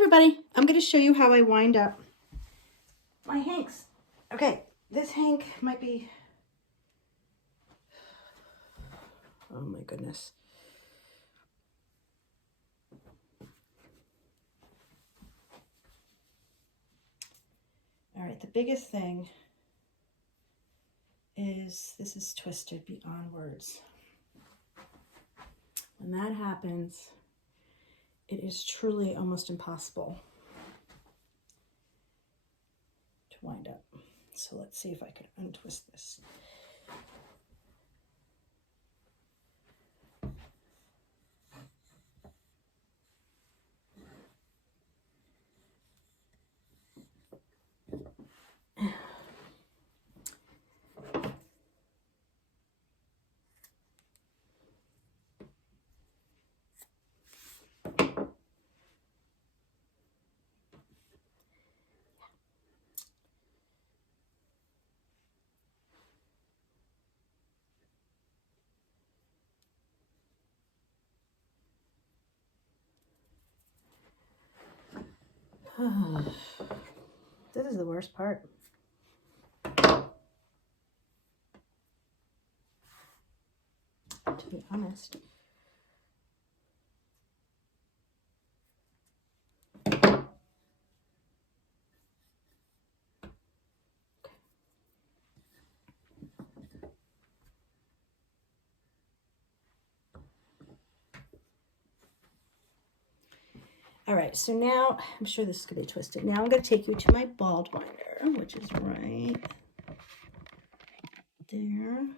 everybody, I'm going to show you how I wind up my hanks. Okay, this hank might be, oh my goodness. All right, the biggest thing is this is twisted beyond words. When that happens, it is truly almost impossible to wind up. So let's see if I can untwist this. This is the worst part. To be honest. All right, so now, I'm sure this is going to be twisted. Now I'm going to take you to my ball winder, which is right there.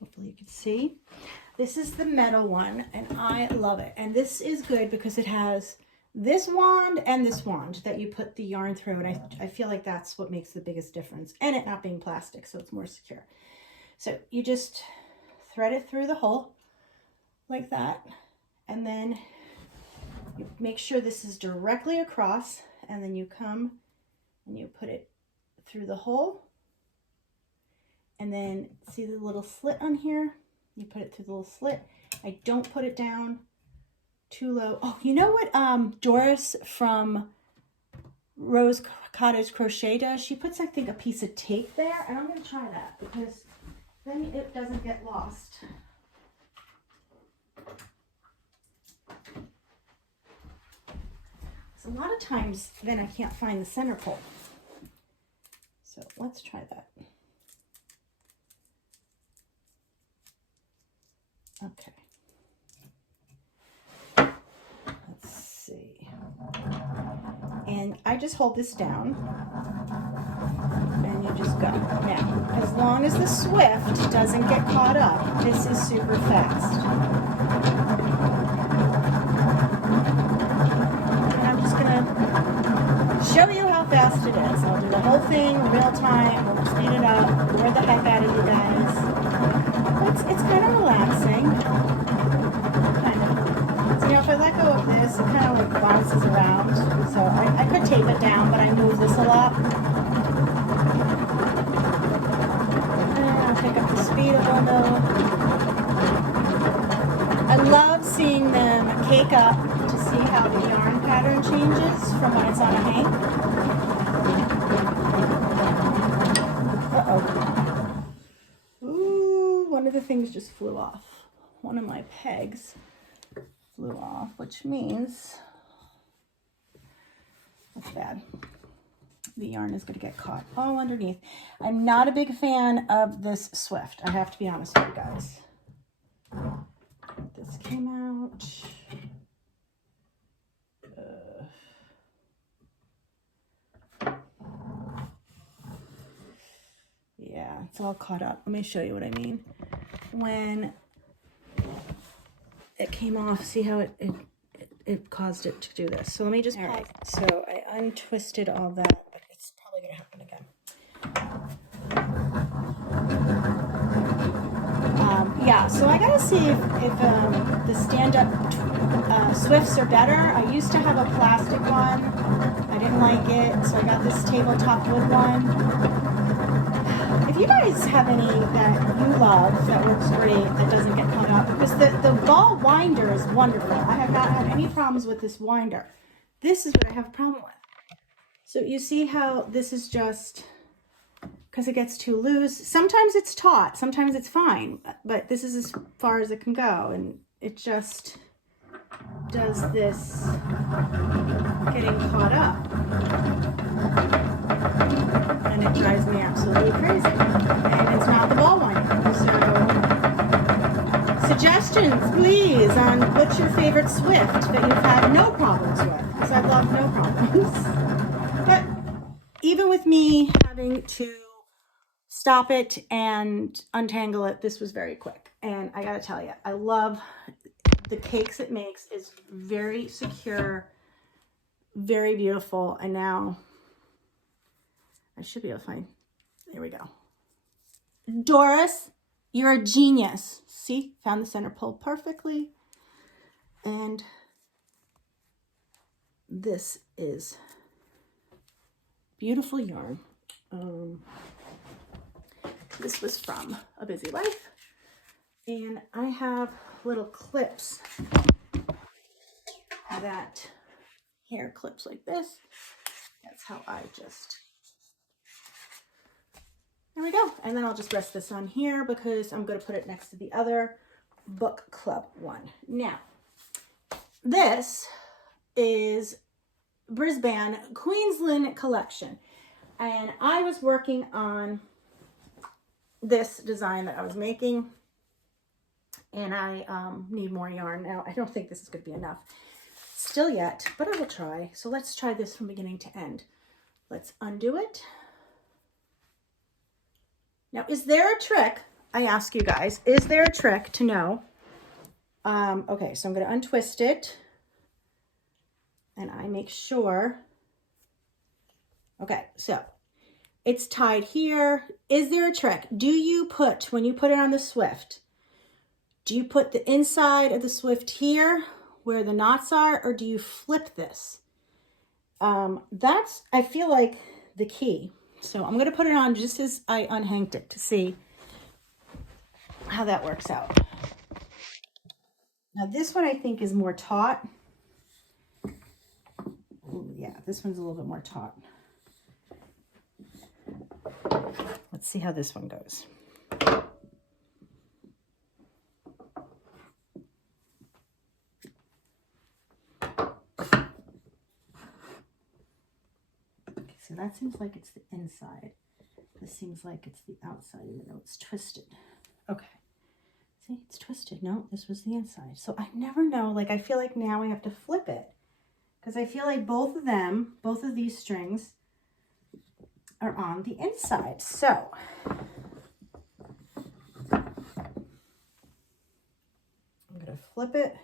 Hopefully you can see. This is the metal one, and I love it. And this is good because it has this wand and this wand that you put the yarn through, and I feel like that's what makes the biggest difference. And it not being plastic, so it's more secure. So you just thread it through the hole like that, and then you make sure this is directly across, and then you come and you put it through the hole, and then see the little slit on here? You put it through the little slit. I don't put it down too low. Oh, you know what Doris from Rose Cottage Crochet does? She puts, I think, a piece of tape there, and I'm going to try that because then it doesn't get lost. So a lot of times then I can't find the center pole. So let's try that. Okay. Let's see. And I just hold this down and you just go. Now, as long as the Swift doesn't get caught up, this is super fast. Show you how fast it is. I'll do the whole thing real time. We'll speed it up. Bore the heck out of you guys. It's kind of relaxing. Kind of. So, you know, if I let go of this, it kind of like bounces around. So I could tape it down, but I move this a lot. And I'll pick up the speed a little. I love seeing them cake up to see how the yarn pattern changes from when it's on a hank. Uh-oh. Ooh, one of the things just flew off. One of my pegs flew off, which means that's bad. The yarn is going to get caught all underneath. I'm not a big fan of this Swift. I have to be honest with you guys. This came out. Yeah, it's all caught up. Let me show you what I mean. When it came off, see how it caused it to do this. So let me just pause. Right. So I untwisted all that, but it's probably going to happen again. Yeah, so I gotta see if the stand-up Swifts are better. I used to have a plastic one. I didn't like it, so I got this tabletop wood one. If you guys have any that you love that works great, that doesn't get caught up, because the ball winder is wonderful. I have not had any problems with this winder. this is what I have a problem with. So you see how this is just, because it gets too loose. Sometimes it's taut, sometimes it's fine, but this is as far as it can go. And it just does this getting caught up. And it drives me absolutely crazy. And it's not the ball winder. So suggestions, please, on what's your favorite Swift that you've had no problems with. Because I've loved no problems. But even with me having to stop it and untangle it, this was very quick. And I gotta tell you, I love the cakes it makes. Is very secure, very beautiful. And now I should be able to find, there we go. Doris, you're a genius. See, found the center pole perfectly. And this is beautiful yarn. This was from A Busy Life. And I have little clips that, hair clips like this. That's how I just, there we go. And then I'll just rest this on here because I'm going to put it next to the other book club one. Now, this is Brisbane Queensland collection. And I was working on this design that I was making. And I need more yarn now. I don't think this is going to be enough still yet, but I will try. So let's try this from beginning to end. Let's undo it. Now, is there a trick? I ask you guys, is there a trick to know? Okay, so I'm going to untwist it. And I make sure. Okay, so it's tied here. Is there a trick? Do you put, when you put it on the Swift, do you put the inside of the Swift here where the knots are, or do you flip this? That's, I feel like, the key. So I'm going to put it on just as I unhanged it to see how that works out. Now this one I think is more taut. Ooh, yeah, this one's a little bit more taut. Let's see how this one goes. So that seems like it's the inside. This seems like it's the outside, even though it's twisted. Okay. See, it's twisted. No, this was the inside. So I never know. Like, I feel like now I have to flip it. Because I feel like both of them, both of these strings are on the inside. So I'm going to flip it.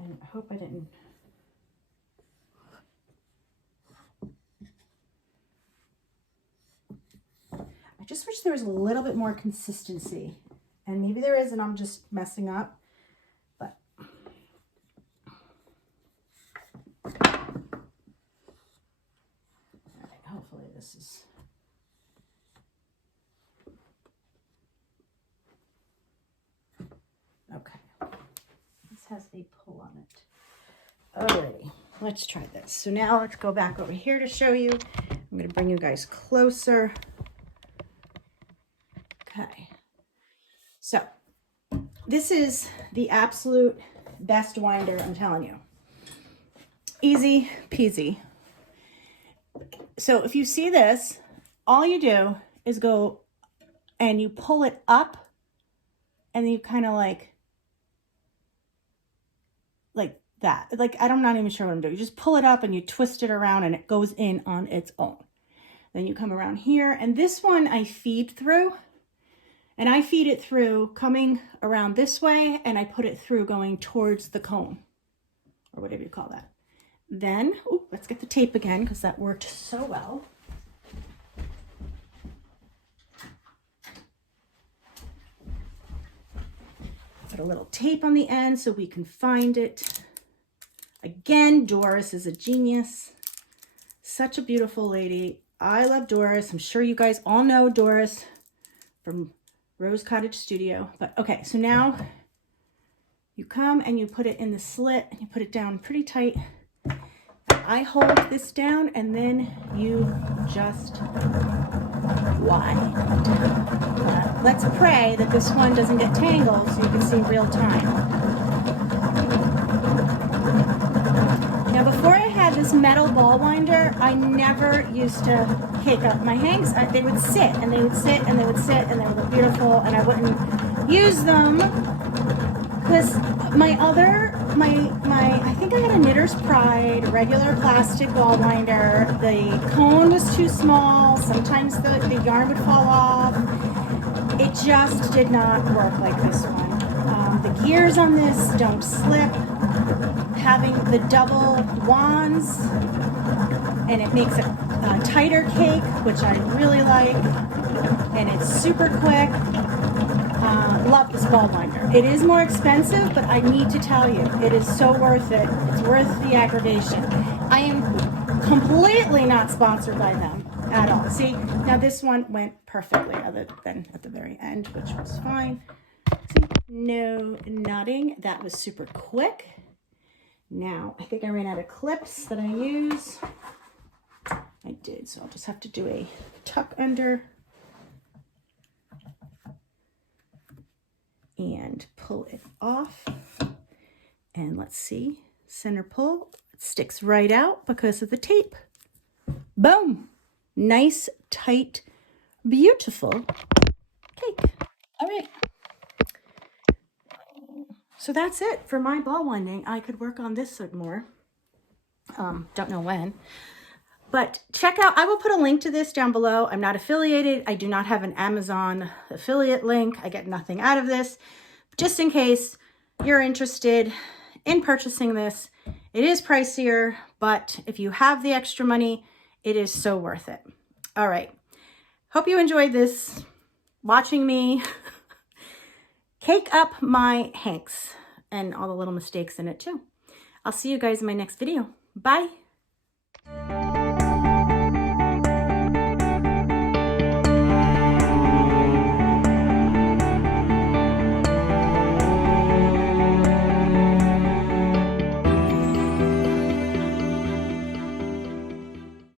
And I hope I didn't. I just wish there was a little bit more consistency. And maybe there is, and I'm just messing up. But all right, hopefully this is. Okay. This has a pull on it. Alrighty, let's try this. So now let's go back over here to show you. I'm going to bring you guys closer. Okay. So this is the absolute best winder, I'm telling you. Easy peasy. So if you see this, all you do is go and you pull it up and then you kind of like that. Like, I'm not even sure what I'm doing. You just pull it up and you twist it around and it goes in on its own. Then you come around here, and this one I feed through. And I feed it through coming around this way, and I put it through going towards the cone, or whatever you call that. Then, ooh, let's get the tape again, because that worked so well. Put a little tape on the end so we can find it. Again, Doris is a genius. Such a beautiful lady. I love Doris. I'm sure you guys all know Doris from Rose Cottage Studio. But okay, so now you come and you put it in the slit and you put it down pretty tight. I hold this down and then you just wind. Let's pray that this one doesn't get tangled so you can see real time. Now before I had this metal ball winder, I never used to cake up my hanks. They would sit and they would sit and they would sit and they would look beautiful, and I wouldn't use them because I think I had a Knitter's Pride, regular plastic ball winder. The cone was too small. Sometimes the yarn would fall off. It just did not work like this one. The gears on this don't slip. Having the double wands, and it makes a tighter cake, which I really like, and it's super quick. Love this ball winder. It is more expensive, but I need to tell you, it is so worth it. It's worth the aggravation. I am completely not sponsored by them at all. See, now this one went perfectly, other than at the very end, which was fine. See, no knotting. That was super quick. Now, I think I ran out of clips that I use. I did, so I'll just have to do a tuck under and pull it off. And let's see, center pull. It sticks right out because of the tape. Boom! Nice, tight, beautiful cake. All right. So that's it for my ball winding. I could work on this some more. Don't know when. But check out, I will put a link to this down below. I'm not affiliated. I do not have an Amazon affiliate link. I get nothing out of this. Just in case you're interested in purchasing this, it is pricier, but if you have the extra money, it is so worth it. All right. Hope you enjoyed this, watching me cake up my hanks and all the little mistakes in it too. I'll see you guys in my next video. Bye.